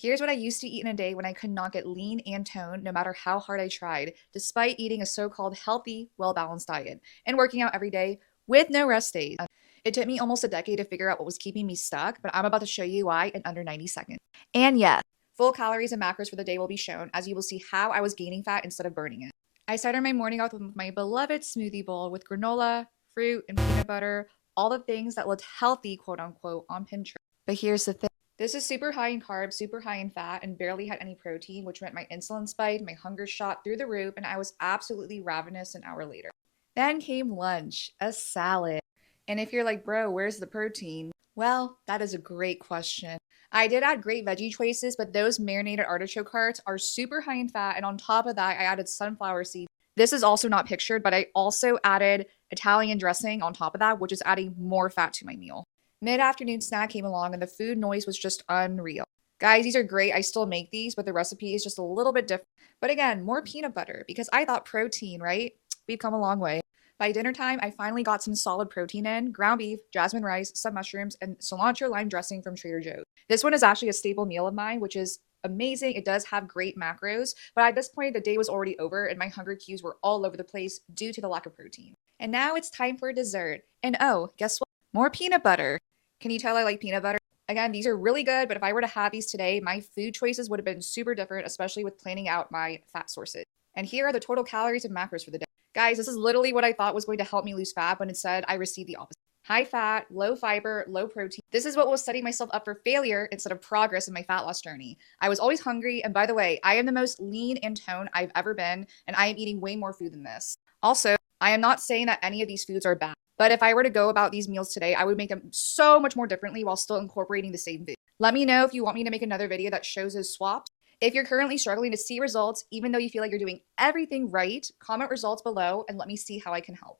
Here's what I used to eat in a day when I could not get lean and toned no matter how hard I tried, despite eating a so-called healthy, well-balanced diet and working out every day with no rest days. It took me almost a decade to figure out what was keeping me stuck, but I'm about to show you why in under 90 seconds. And yes, full calories and macros for the day will be shown, as you will see how I was gaining fat instead of burning it. I started my morning out with my beloved smoothie bowl with granola, fruit, and peanut butter, all the things that looked healthy, quote unquote, on Pinterest. But here's the thing. This is super high in carbs, super high in fat, and barely had any protein, which meant my insulin spiked, my hunger shot through the roof, and I was absolutely ravenous an hour later. Then came lunch, a salad. And if you're like, bro, where's the protein? Well, that is a great question. I did add great veggie choices, but those marinated artichoke hearts are super high in fat, and on top of that, I added sunflower seeds. This is also not pictured, but I also added Italian dressing on top of that, which is adding more fat to my meal. Mid-afternoon snack came along and the food noise was just unreal. Guys, these are great. I still make these, but the recipe is just a little bit different. But again, more peanut butter because I thought protein, right? We've come a long way. By dinner time, I finally got some solid protein in: ground beef, jasmine rice, some mushrooms, and cilantro lime dressing from Trader Joe's. This one is actually a staple meal of mine, which is amazing. It does have great macros, but at this point, the day was already over and my hunger cues were all over the place due to the lack of protein. And now it's time for dessert. And oh, guess what? More peanut butter. Can you tell I like peanut butter? Again, these are really good, but if I were to have these today, my food choices would have been super different, especially with planning out my fat sources. And here are the total calories and macros for the day. Guys, this is literally what I thought was going to help me lose fat, but instead I received the opposite. High fat, low fiber, low protein. This is what was setting myself up for failure instead of progress in my fat loss journey. I was always hungry, and by the way, I am the most lean and toned I've ever been, and I am eating way more food than this. Also, I am not saying that any of these foods are bad, but if I were to go about these meals today, I would make them so much more differently while still incorporating the same food. Let me know if you want me to make another video that shows those swaps. If you're currently struggling to see results, even though you feel like you're doing everything right, comment results below and let me see how I can help.